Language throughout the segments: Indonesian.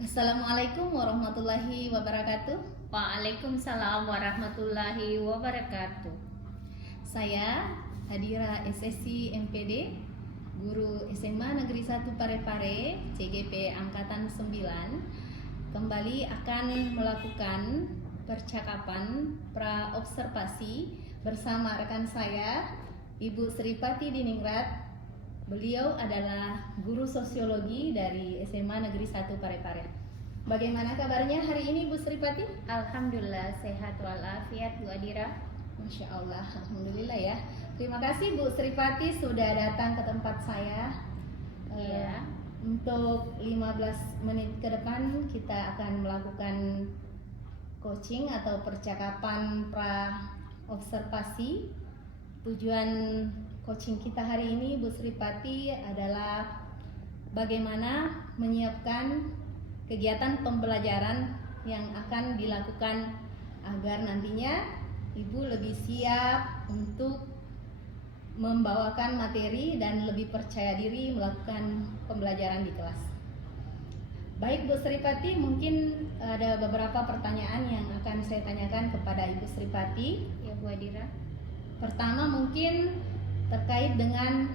Assalamualaikum warahmatullahi wabarakatuh. Waalaikumsalam warahmatullahi wabarakatuh. Saya Hadira SSC MPD, guru SMA Negeri 1 Parepare, CGP Angkatan 9, kembali akan melakukan percakapan pra-observasi bersama rekan saya, Ibu Sripati Diningrat. Beliau adalah guru sosiologi dari SMA Negeri 1 Parepare. Bagaimana kabarnya hari ini Bu Sripati? Alhamdulillah sehat walafiat Bu Adira. Masya Allah, Alhamdulillah ya. Terima kasih Bu Sripati sudah datang ke tempat saya. Iya. Untuk 15 menit ke depan kita akan melakukan coaching atau percakapan pra-observasi. Tujuan coaching kita hari ini Bu Sripati adalah bagaimana menyiapkan kegiatan pembelajaran yang akan dilakukan agar nantinya Ibu lebih siap untuk membawakan materi dan lebih percaya diri melakukan pembelajaran di kelas. Baik Bu Sripati, mungkin ada beberapa pertanyaan yang akan saya tanyakan kepada Ibu Sripati. Ya Bu Adira. Pertama mungkin terkait dengan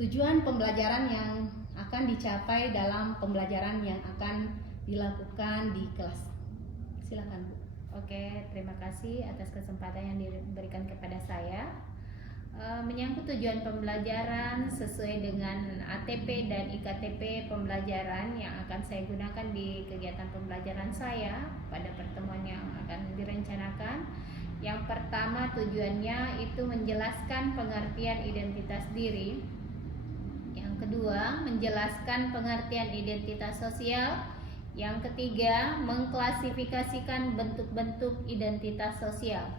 tujuan pembelajaran yang akan dicapai dalam pembelajaran yang akan dilakukan di kelas. Silakan Bu. Oke, terima kasih atas kesempatan yang diberikan kepada saya. Menyangkut tujuan pembelajaran sesuai dengan ATP dan IKTP pembelajaran yang akan saya gunakan di kegiatan pembelajaran saya pada pertemuan yang akan direncanakan. Yang pertama tujuannya itu menjelaskan pengertian identitas diri. Yang kedua, menjelaskan pengertian identitas sosial. Yang ketiga, mengklasifikasikan bentuk-bentuk identitas sosial.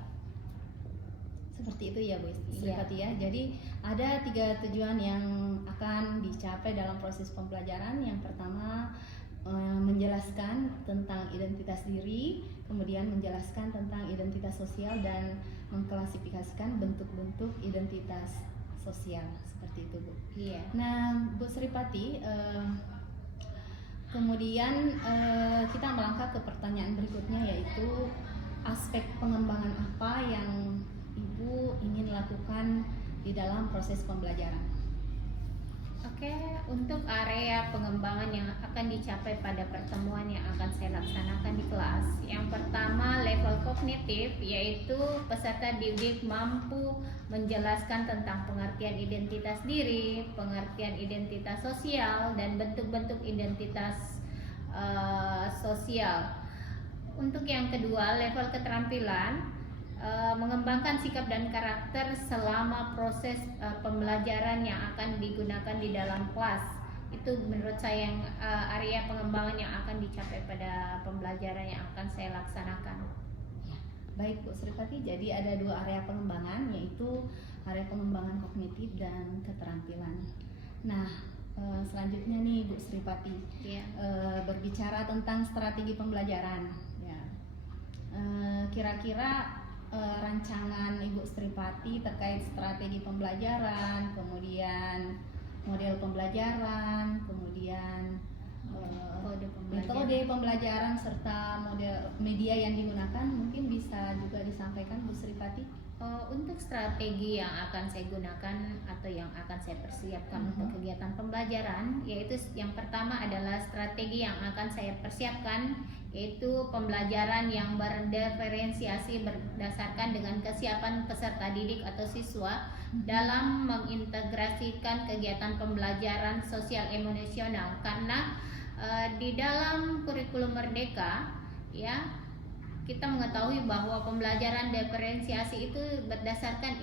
Seperti itu ya Bu Sripati ya. Jadi ada 3 tujuan yang akan dicapai dalam proses pembelajaran. Yang pertama menjelaskan tentang identitas diri, kemudian menjelaskan tentang identitas sosial dan mengklasifikasikan bentuk-bentuk identitas sosial, seperti itu Bu. Iya. Nah Bu Sripati, kemudian kita melangkah ke pertanyaan berikutnya, yaitu aspek pengembangan apa yang Ibu ingin lakukan di dalam proses pembelajaran. Oke, untuk area pengembangan yang akan dicapai pada pertemuan yang akan saya laksanakan di kelas. Yang pertama, level kognitif, yaitu peserta didik mampu menjelaskan tentang pengertian identitas diri, pengertian identitas sosial, dan bentuk-bentuk identitas sosial. Untuk yang kedua, level keterampilan, mengembangkan sikap dan karakter selama proses pembelajaran yang akan digunakan di dalam kelas. Itu menurut saya yang area pengembangan yang akan dicapai pada pembelajaran yang akan saya laksanakan. Baik Bu Sripati, jadi ada 2 area pengembangan, yaitu area pengembangan kognitif dan keterampilan. Nah, selanjutnya nih Bu Sripati, Ya. Berbicara tentang strategi pembelajaran. Ya. Kira-kira rancangan Ibu Sripati terkait strategi pembelajaran, kemudian model pembelajaran, kemudian metode pembelajaran serta model media yang digunakan, mungkin bisa juga disampaikan Bu Sripati. Untuk strategi yang akan saya gunakan atau yang akan saya persiapkan untuk kegiatan pembelajaran, yaitu yang pertama adalah strategi yang akan saya persiapkan, yaitu pembelajaran yang berdiferensiasi berdasarkan dengan kesiapan peserta didik atau siswa dalam mengintegrasikan kegiatan pembelajaran sosial emosional. Karena di dalam kurikulum Merdeka ya, kita mengetahui bahwa pembelajaran diferensiasi itu berdasarkan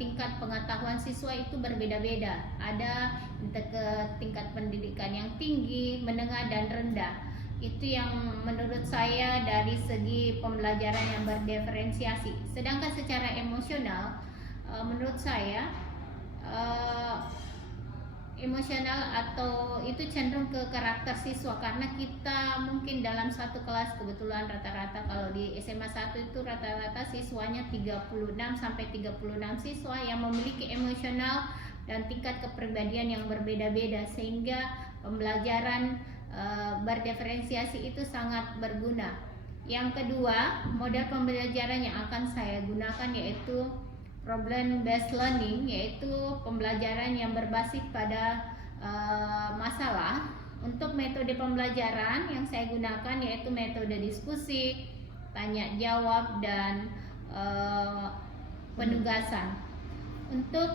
tingkat pengetahuan siswa itu berbeda-beda. Ada tingkat pendidikan yang tinggi, menengah, dan rendah. Itu yang menurut saya dari segi pembelajaran yang berdiferensiasi. Sedangkan secara emosional, menurut saya emosional atau itu cenderung ke karakter siswa, karena kita mungkin dalam satu kelas kebetulan rata-rata kalau di SMA 1 itu rata-rata siswanya 36 sampai 36 siswa yang memiliki emosional dan tingkat kepribadian yang berbeda-beda, sehingga pembelajaran berdiferensiasi itu sangat berguna. Yang kedua, model pembelajaran yang akan saya gunakan yaitu problem based learning, yaitu pembelajaran yang berbasis pada masalah. Untuk metode pembelajaran yang saya gunakan yaitu metode diskusi, tanya jawab, dan penugasan. Untuk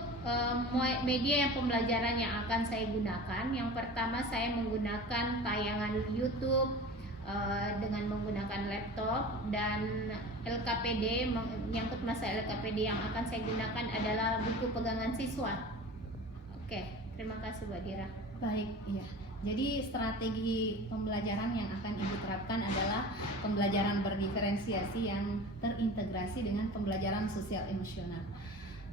media pembelajaran yang akan saya gunakan, yang pertama saya menggunakan tayangan YouTube dengan menggunakan laptop, dan LKPD, menyangkut masalah LKPD yang akan saya gunakan adalah buku pegangan siswa. Oke, terima kasih Mbak Dira. Baik, iya. Jadi strategi pembelajaran yang akan Ibu terapkan adalah pembelajaran berdiferensiasi yang terintegrasi dengan pembelajaran sosial emosional.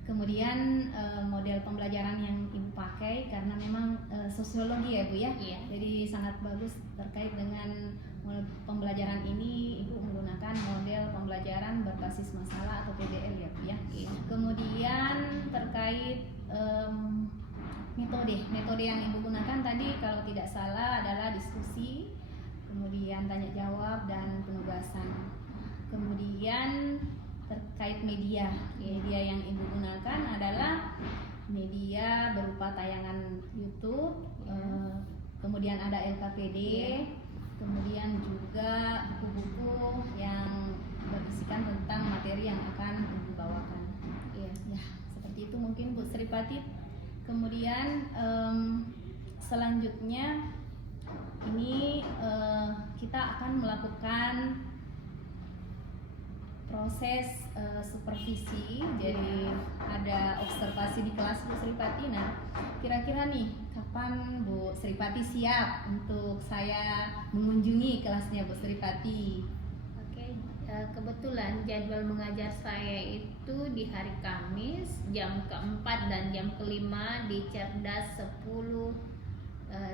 Kemudian model pembelajaran yang Ibu pakai karena memang sosiologi ya Bu ya. Iya. Jadi sangat bagus terkait dengan pembelajaran ini. Ibu menggunakan model pembelajaran berbasis masalah atau PBL ya Bu ya. Iya. Kemudian terkait metode yang Ibu gunakan tadi kalau tidak salah adalah diskusi, kemudian tanya jawab, dan penugasan. Kemudian terkait media yang Ibu gunakan adalah media berupa tayangan YouTube, kemudian ada LKPD, kemudian juga buku-buku yang berisikan tentang materi yang akan Ibu bawakan. Ya, seperti itu mungkin Bu Sripati. Kemudian selanjutnya ini kita akan melakukan proses supervisi. Jadi ada observasi di kelas Bu Sripati. Nah, kira-kira nih kapan Bu Sripati siap untuk saya mengunjungi kelasnya Bu Sripati? Oke, kebetulan jadwal mengajar saya itu di hari Kamis jam ke-4 dan jam ke-5 di Cerdas 10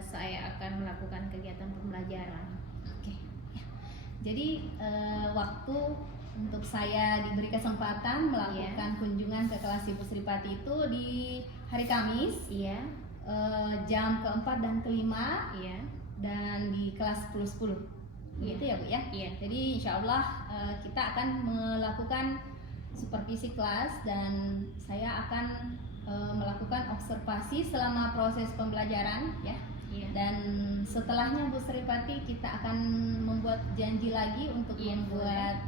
saya akan melakukan kegiatan pembelajaran. Oke, ya. Jadi waktu untuk saya diberi kesempatan melakukan kunjungan ke kelas Ibu Sripati itu di hari Kamis, jam ke-4 dan ke-5, dan di kelas 10-10. Gitu ya Bu ya. Jadi insya Allah kita akan melakukan supervisi kelas, dan saya akan melakukan observasi selama proses pembelajaran ya. Dan setelahnya Bu Sripati kita akan membuat janji lagi untuk membuat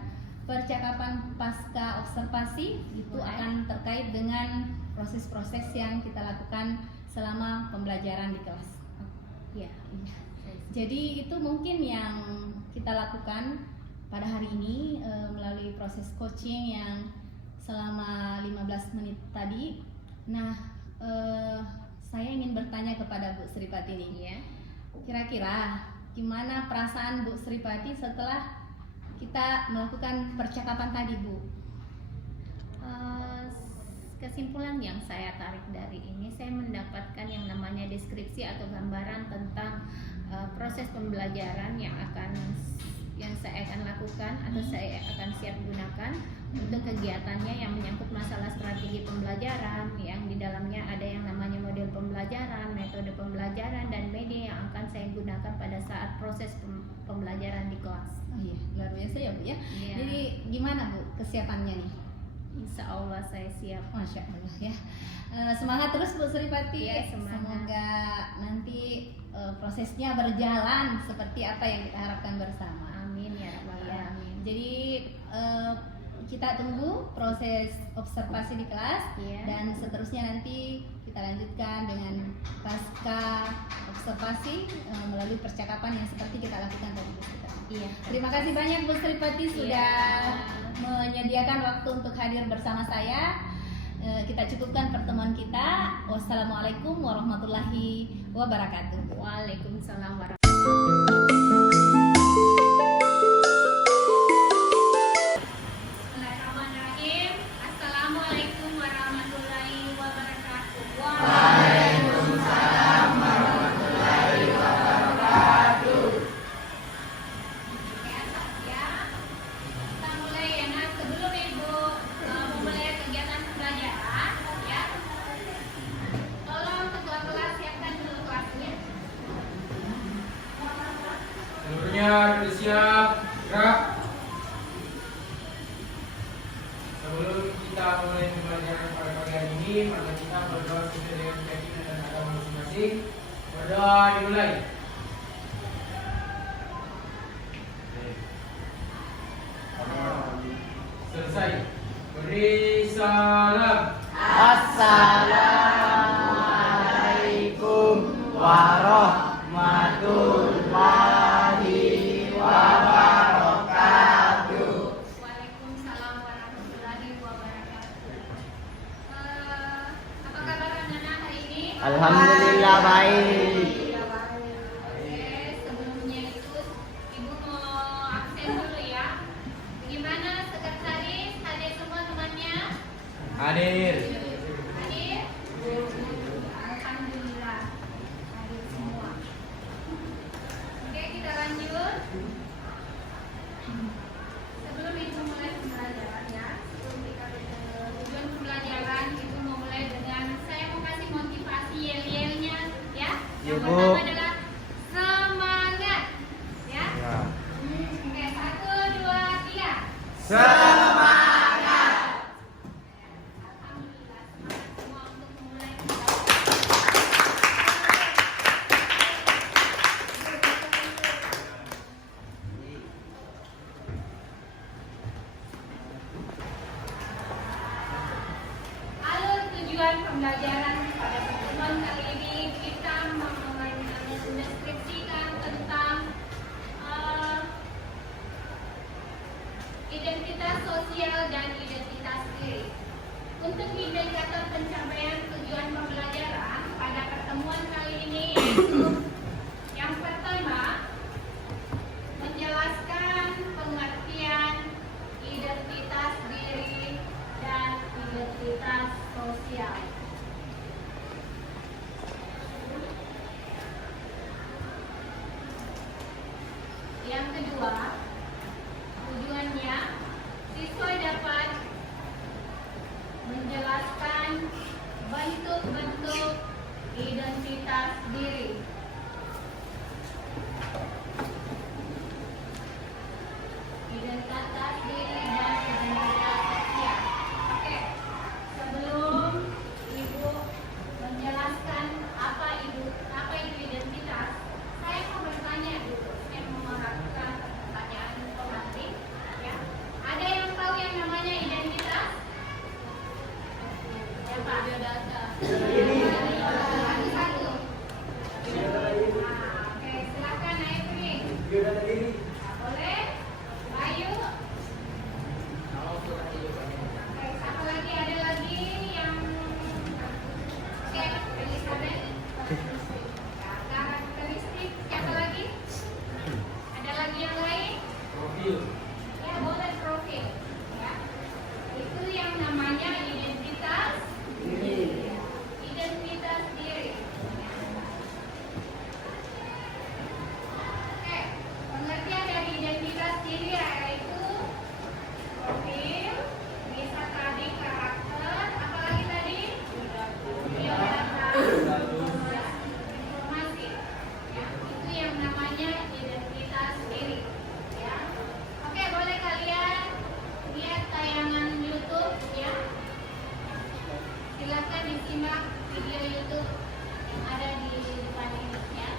percakapan pasca observasi. Itu akan terkait dengan proses-proses yang kita lakukan selama pembelajaran di kelas. Jadi itu mungkin yang kita lakukan pada hari ini melalui proses coaching yang selama 15 menit tadi. Nah, saya ingin bertanya kepada Bu Sripati ini, kira-kira gimana perasaan Bu Sripati setelah kita melakukan percakapan tadi, Bu? Kesimpulan yang saya tarik dari ini, saya mendapatkan yang namanya deskripsi atau gambaran tentang proses pembelajaran yang saya akan lakukan atau saya akan siap gunakan untuk kegiatannya yang menyangkut masalah strategi pembelajaran, yang di dalamnya ada yang namanya model pembelajaran, metode pembelajaran, dan media yang akan saya gunakan pada saat proses pembelajaran di kelas. Oh iya, luar biasa ya Bu ya. Jadi gimana Bu kesiapannya nih? Insya Allah saya siap. Masya Allah ya. Semangat terus Bu Sripati. Semoga nanti prosesnya berjalan seperti apa yang kita harapkan bersama. Amin ya rabbal alamin. Jadi kita tunggu proses observasi di kelas, dan seterusnya nanti kita lanjutkan dengan pasca observasi melalui percakapan yang seperti kita lakukan tadi Bu Sripati. Terima kasih banyak Bu Sripati sudah menyediakan waktu untuk hadir bersama saya. Kita cukupkan pertemuan kita. Wassalamualaikum warahmatullahi wabarakatuh. Waalaikumsalam warahmatullahi wabarakatuh. Bismillahirrahmanirrahim. Assalamualaikum warahmatullahi wabarakatuh. Waalaikumsalam warahmatullahi wabarakatuh. Kita mulai ya. Nah, sebelum Ibu memulai kegiatan pembelajaran, tolong ketua kelas siapkan dulu kelasnya. semuanya sudah siap, gerak. Sebelum kita mulai pembelajaran pada pagi hari ini, maka kita berdoa sesuai dengan keyakinan dan agama masing-masing. Berdoa dimulai. Selesai. Beri salam. Assalamualaikum warahmatullahi wabarakatuh. Waalaikumsalam warahmatullahi wabarakatuh. Apa kabar anak-anak hari ini? Alhamdulillah baik. Oke, sebelumnya itu Ibu mau absen dulu ya. Bagaimana sekretaris? Hadir semua temannya? Hadir. Hadir? Alhamdulillah. Hadir semua. Oke, kita lanjut. Sebelum Ibu mulai pembelajaran ya, sebelum kita ke tujuan pembelajaran, Ibu mau mulai dengan saya mau kasih motivasi yel-yelnya ya. Yang Ibu. pertama adalah semangat ya. Ya. Oke, 1, 2, 3. Semangat. Alhamdulillah, semangat semua untuk memulai pembelajaran. Alur tujuan pembelajaran pada pertemuan kali ini kita mendeskripsikan tentang identitas sosial dan identitas diri. Untuk indikator pencapaian tujuan pembelajaran pada pertemuan kali ini yaitu yang pertama menjelaskan pengertian identitas diri dan identitas sosial. Yang kedua, tujuannya siswa dapat menjelaskan bentuk-bentuk identitas diri. Identitas diri dan identitas sosial. Oke. Sebelum Ibu menjelaskan apa itu identitas, saya mau bertanya dulu. Saya mau melakukan pertanyaan otomatis. Ya. Ada yang tahu yang namanya identitas? Siapa? Biodata. Satu-satu. Oke, silakan Aifri. Boleh? Bayu. Oke, satu lagi ada lagi yang oke, Elizabeth. Ya, karakteristik siapa lagi? Ada lagi yang lain? Profil. Ya, boleh profil. Ya. Itu yang namanya identitas diri. Identitas diri. Oke, pengertian dari identitas diri yaitu profil, bisa tadi karakter, apalagi tadi biodata, informasi. Ya, itu yang namanya identitas diri. Ya, oke boleh kalian lihat tayangan YouTube ya. Silakan disimak video YouTube yang ada di depan ini ya.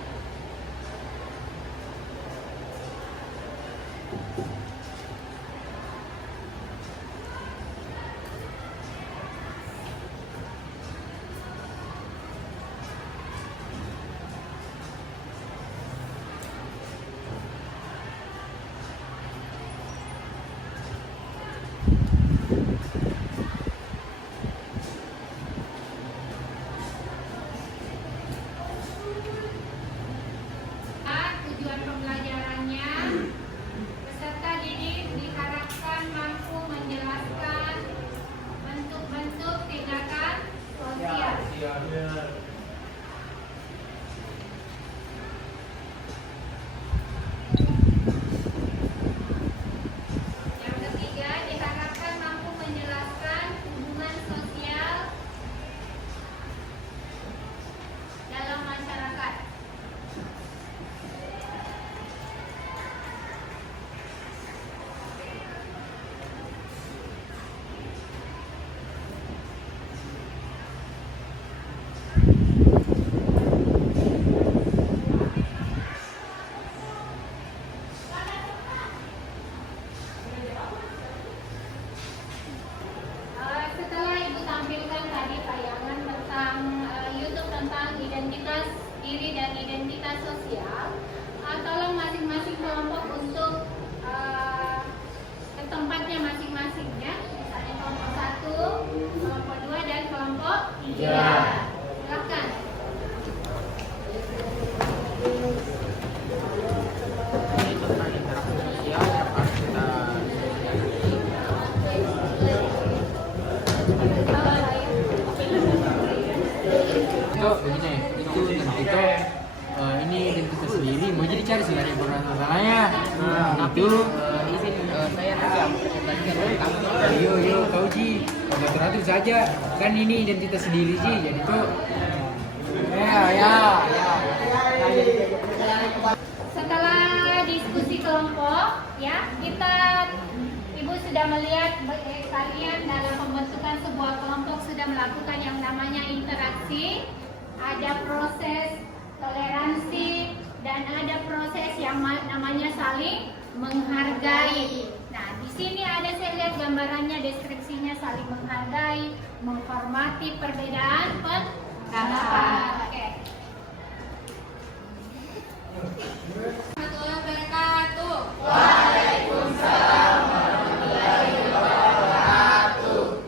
Tujuan pembelajarannya peserta didik diharapkan mampu menjelaskan bentuk-bentuk tindakan sosial. Yang ketiga diharapkan mampu menjelaskan hubungan sosial dalam masyarakat. dicari sih dari masalahnya. Itu Saya nanti aku presentasikan kamu. Yo kau Ji, kau atur saja. Kan ini identitas sendiri Ji, jadi tuh ya. Setelah diskusi kelompok, ya Ibu sudah melihat kalian dalam pembentukan sebuah kelompok sudah melakukan yang namanya interaksi, ada proses toleransi, dan ada proses yang namanya saling menghargai. Nah, di sini ada saya lihat gambarannya, deskripsinya saling menghargai, menghormati perbedaan pendapat. Oke. Warahmatullahi wabarakatuh.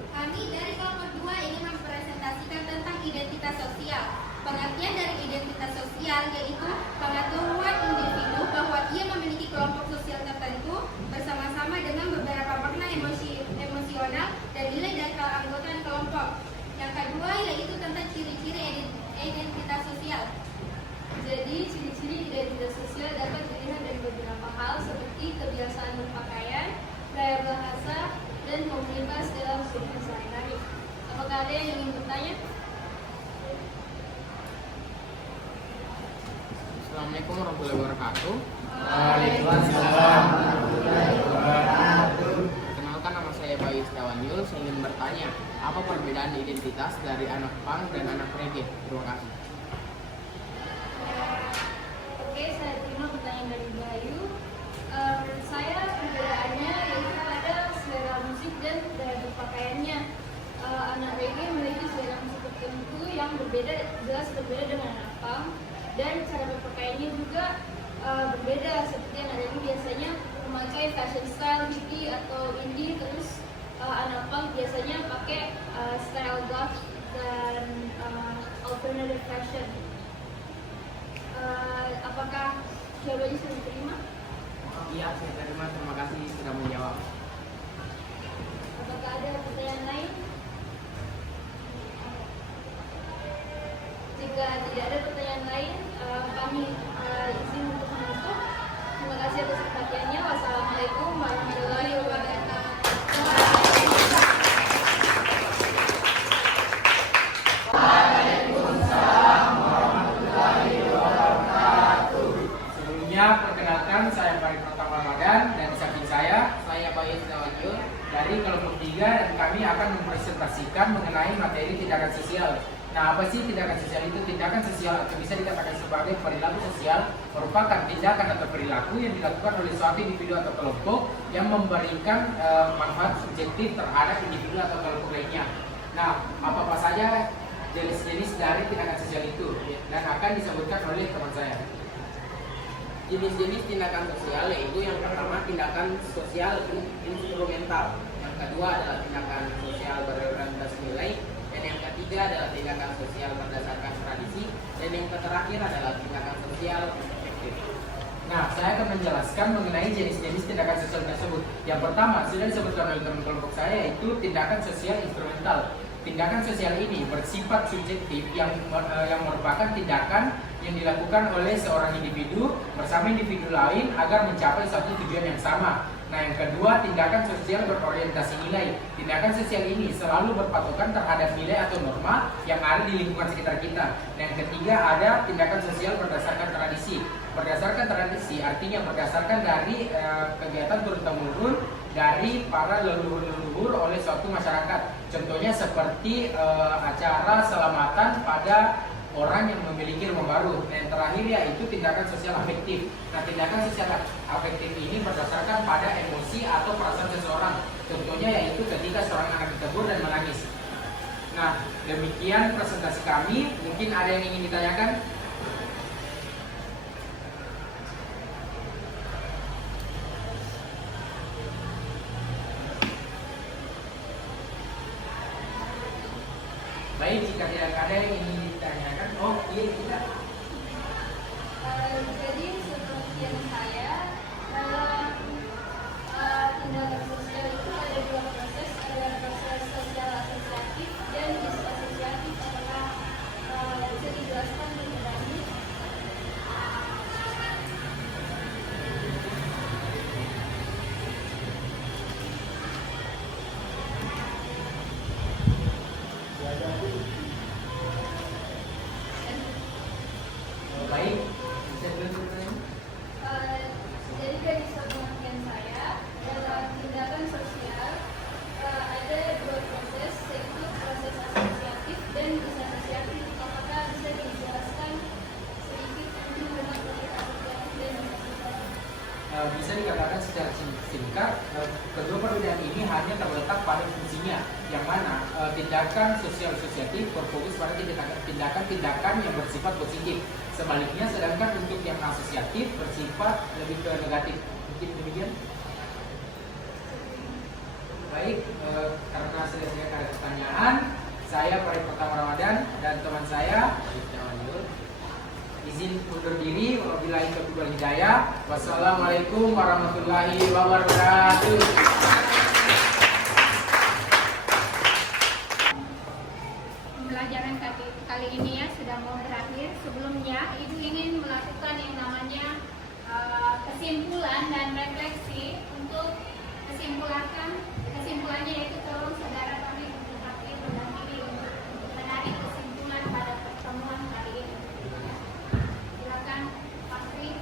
Kami dari kelompok 2 ingin mempresentasikan tentang identitas sosial. Pengertian dari identitas sosial yaitu pengetahuan individu bahwa ia memiliki kelompok sosial tertentu bersama-sama dengan beberapa makna emosional dan nilai dari keanggotaan kelompok. Yang kedua yaitu tentang ciri-ciri identitas sosial. Jadi ciri-ciri identitas sosial dapat dilihat dari beberapa hal seperti kebiasaan berpakaian, gaya bahasa, dan komunitas dalam kehidupan sehari-hari. Apakah ada yang ingin bertanya? Assalamualaikum warahmatullahi wabarakatuh. Waalaikumsalam. Kenalkan, nama saya Bayu Setiawan Yul. Saya ingin bertanya, apa perbedaan identitas dari anak punk dan anak reggae? Terima kasih. Oke, saya terima pertanyaan dari Bayu. Menurut saya perbedaannya yaitu pada selera musik dan gaya berpakaiannya. Anak reggae memiliki selera musik tertentu yang jelas berbeda dengan anak punk, dan cara berpakaiannya juga berbeda. Seperti yang ada ini biasanya memakai fashion style hippie atau indie, terus anak punk biasanya pakai style goth dan alternative fashion. Apakah jawabannya sudah diterima? Iya, saya terima. Terima kasih sudah menjawab. Apakah ada pertanyaan lain? Jika tidak ada pertanyaan lain, kami izin untuk menutup. Terima kasih atas perhatiannya. Wassalamualaikum warahmatullahi wabarakatuh. Sebelumnya perkenalkan, saya Farid Pratama Ramadan, dan di samping saya Bayu Setiawan Yul. dari kelompok 3, dan kami akan mempresentasikan mengenai materi tindakan sosial. Nah, apa sih tindakan sosial itu? Tindakan sosial atau bisa dikatakan sebagai perilaku sosial merupakan tindakan atau perilaku yang dilakukan oleh suatu individu atau kelompok yang memberikan manfaat subjektif terhadap individu atau kelompok lainnya. Nah, apa saja jenis-jenis dari tindakan sosial itu? Dan akan disebutkan oleh teman saya. Jenis-jenis tindakan sosial yaitu yang pertama tindakan sosial instrumental, yang kedua adalah tindakan sosial berorientasi nilai, dan yang ketiga adalah tindakan sosial berdasarkan tradisi, dan yang terakhir adalah tindakan sosial efektif. Nah, saya akan menjelaskan mengenai jenis-jenis tindakan sosial tersebut. Yang pertama, sudah disebutkan oleh teman kelompok saya, yaitu tindakan sosial instrumental. Tindakan sosial ini bersifat subjektif yang merupakan tindakan yang dilakukan oleh seorang individu bersama individu lain agar mencapai suatu tujuan yang sama. Nah, yang kedua, tindakan sosial berorientasi nilai. Tindakan sosial ini selalu berpatokan terhadap nilai atau norma yang ada di lingkungan sekitar kita. Nah, yang ketiga, ada tindakan sosial berdasarkan tradisi. Berdasarkan tradisi artinya berdasarkan dari kegiatan turun-temurun dari para leluhur-leluhur oleh suatu masyarakat. Contohnya seperti acara selamatan pada orang yang memiliki rumah baru. Dan yang terakhir yaitu tindakan sosial afektif. Nah, tindakan sosial afektif ini berdasarkan pada emosi atau perasaan seseorang. Contohnya yaitu ketika seorang anak ditegur dan menangis. Nah, demikian presentasi kami. Mungkin ada yang ingin ditanyakan? Baik, jika tidak ada yang ingin ditanyakan, oh iya tidak. Jadi seperti yang saya dalam tindakan sosial itu ada dua proses, ada proses sosial asosiatif dan disasosiatif. Apakah bisa dijelaskan lebih lanjut? bisa dikatakan secara singkat, kedua perbedaan ini hanya terletak pada fungsinya, yang mana tindakan sosial asosiatif berfokus pada tindakan-tindakan yang bersifat positif. Sebaliknya, sedangkan untuk yang asosiatif bersifat lebih ke negatif. Mungkin demikian. Baik, karena sudah ada pertanyaan, saya Farid Pertama Ramadan dan teman saya izin undur diri. Wabillahi taufiq wal hidayah. Wassalamualaikum warahmatullahi wabarakatuh. Pembelajaran kali ini ya sudah mau berakhir. Sebelumnya Ibu ingin melakukan yang namanya kesimpulan dan refleksi. Untuk kesimpulannya yaitu tolong saudara kami untuk hadir dan diri untuk menarik kesimpulan pada pertemuan kali ini. Silakan Pak Sri.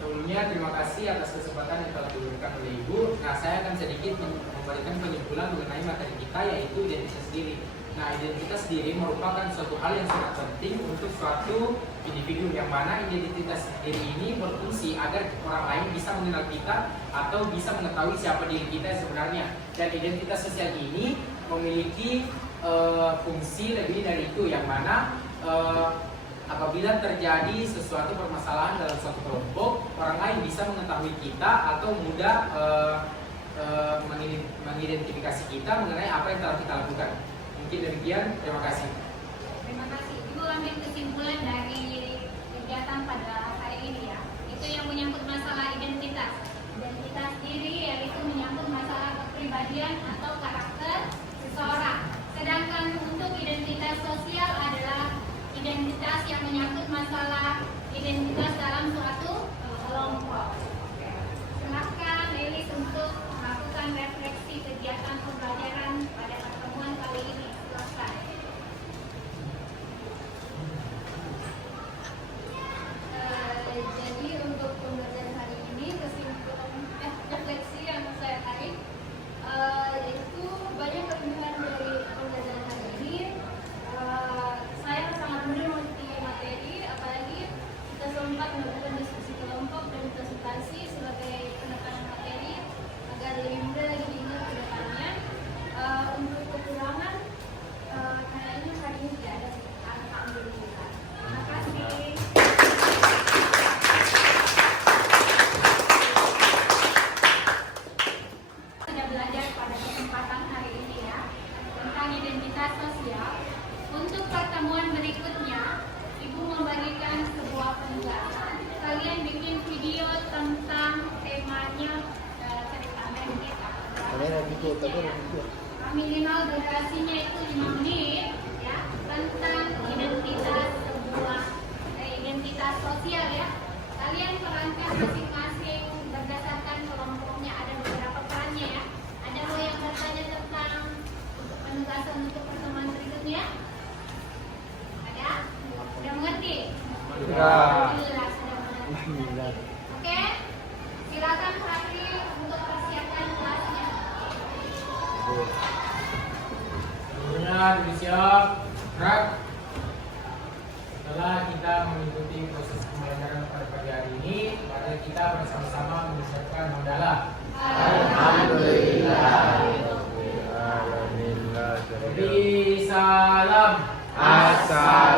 Sebelumnya terima kasih atas kesempatan yang telah diberikan oleh Ibu. Nah, saya akan sedikit memberikan penyimpulan mengenai materi kita, yaitu identitas diri. Nah, identitas diri merupakan suatu hal yang sangat penting untuk suatu individu, yang mana identitas diri ini berfungsi agar orang lain bisa mengenal kita atau bisa mengetahui siapa diri kita sebenarnya. Dan identitas sosial ini memiliki fungsi lebih dari itu, yang mana apabila terjadi sesuatu permasalahan dalam suatu kelompok, orang lain bisa mengetahui kita atau mudah mengidentifikasi kita mengenai apa yang telah kita lakukan. Mungkin demikian, terima kasih. Terima kasih. Ibu ambil kesimpulan dari kegiatan pada hari ini ya. Itu yang menyangkut masalah identitas. Identitas diri yaitu menyangkut masalah kepribadian atau karakter seseorang. Sedangkan untuk identitas sosial adalah identitas yang menyangkut masalah identitas dalam suatu kelompok. Silakan Lilis untuk melakukan refleksi kegiatan pembelajaran pada pertemuan kali ini. Silakan. Jadi untuk pembelajaran hari ini kesimpulan refleksi yang saya tarik yaitu banyak kelebihan dari pembelajaran hari ini. Saya sangat mudah mengerti materi, apalagi kita sempat melakukan diskusi kelompok dan konsultasi sebagai penekanan materi agar lebih mudah lagi diingat ke depannya. Untuk kekurangan kayaknya hari ini tidak ada. Alhamdulillah. Terima kasih. Sudah belajar pada kesempatan hari ini ya tentang identitas sosial. Untuk pertemuan berikutnya, Ibu memberikan sebuah penjelasan. Kalian bikin video tentang temanya cerita pendek. Minimal durasinya itu 5 menit ya, tentang identitas sosial ya. Kalian perankan masing-masing berdasarkan kelompoknya, ada beberapa perannya ya. Ada mau yang bertanya tentang penugasan untuk pertemuan berikutnya? Ada? Sudah mengerti? Alhamdulillah sudah mengerti. Oke, silakan Fatri untuk persiapkan kelasnya. Sebelumnya disiap, gerak. Setelah kita mengikuti proses pembelajaran pada pagi hari ini, mari kita bersama-sama mengucapkan hamdalah. Alhamdulillah. Salam. Assalamualaikum.